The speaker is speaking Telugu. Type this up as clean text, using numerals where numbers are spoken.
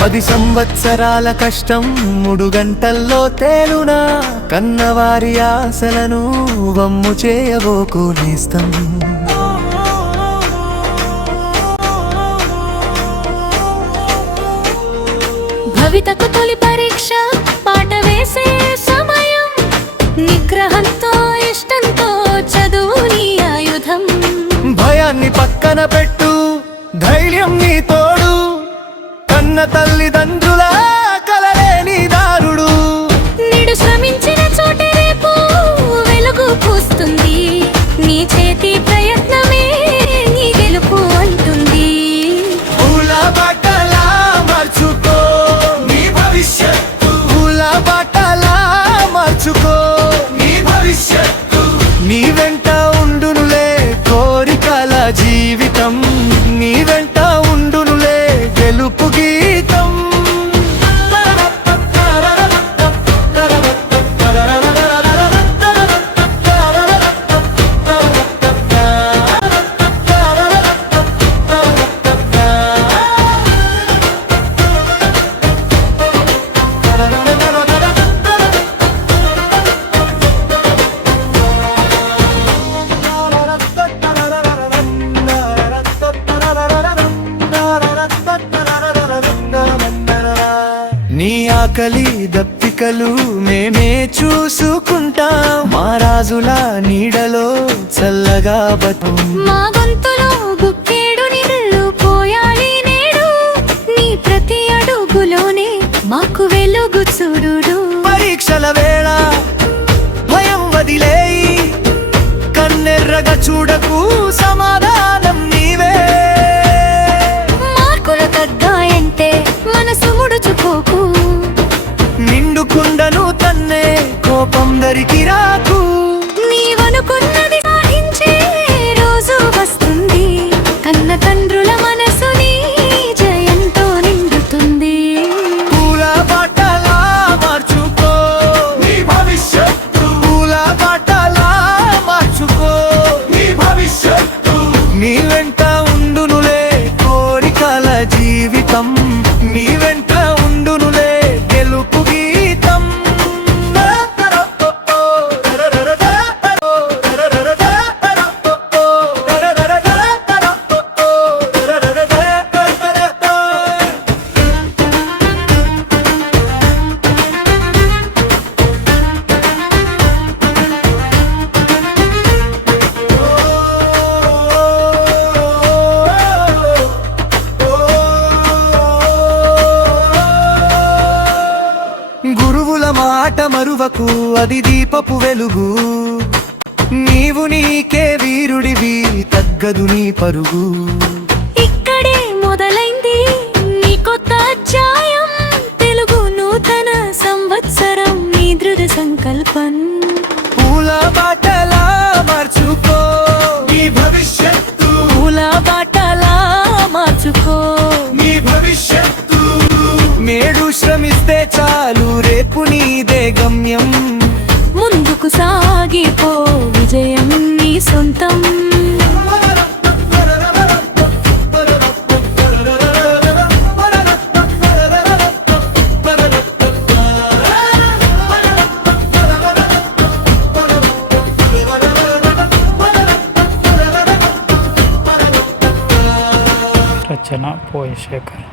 10 సంవత్సరాల కష్టం 3 గంటల్లో తేలునా, కన్నవారి ఆశలను వమ్ము చేయబోకు నేస్తం. భవితకు తొలి పరీక్ష పాట వేసే సమయం, నిగ్రహంతో ఇష్టంతో చదువు నీ ఆయుధం. భయాన్ని పక్కన పెట్టు, ధైర్యం నీ తోడు, కన్న తల్లిదండ్రుల కలలేని దారుడు. నీడు శ్రమించిన చోటే రేపు వెలుగు పూస్తుంది, నీ చేతి ప్రయత్నమే నీ గెలుపు అంటుంది. పూల బాటలా మార్చుకో నీ భవిష్యత్తు, పూల బాటలా మార్చుకో నీ భవిష్యత్తు. నీ వెంట ఉండునులే కోరికల జీవితం, నీ వెంట ఉండునులే గెలుపు గీతం. నీ ఆకలి దప్పికలు మేమే చూసుకుంటాం, మా రాజుల నీడలో చల్లగా బతు. మా గొంతులో గుక్కేడు నీళ్ళు పోయాలి నేడు, నీ ప్రతి అడుగులోనే మాకు వెలుగు చూడు. పరీక్షల వేళ భయం వదిలేయి, కన్నెర్రగా చూడకు సమాధానం నీవే. మార్కులు తగ్గాయంటే మనసు ముడుచుకోకు, నిండు కుండను తన్నే కోపం దరికి రాకు. నీవనుకున్నది సాధించే రోజు వస్తుంది, కన్న తండ్రుల మనసుని జయంతో నిండుతుంది. పూల బాటలా మార్చుకో నీ భవిష్యత్తు, పూల బాటలా మార్చుకో నీ భవిష్యత్తు. నీ వెంట ఉండునులే కోరికల జీవితం, నీ వెంట ఉండునులే గెలుపు గీతం. గురువుల మాట మరువకు, అది దీపపు వెలుగు. నీవు నీకే వీరుడివి, తగ్గదు నీ పరుగు. ఇక్కడే మొదలైంది నీ కొత్త అధ్యాయం, తెలుగు నూతన సంవత్సరం నీ దృఢ సంకల్పం. పూల బాటలా మార్చుకో నీ భవిష్యత్తు, పూల బాటలా మార్చుకో నీ భవిష్యత్తు. మేడు శ్రమిస్తే చాలు రేపు నీదే గమ్యం, ముందుకు సాగిపో విజయం నీ సొంతం. రచన పోయశేఖర్.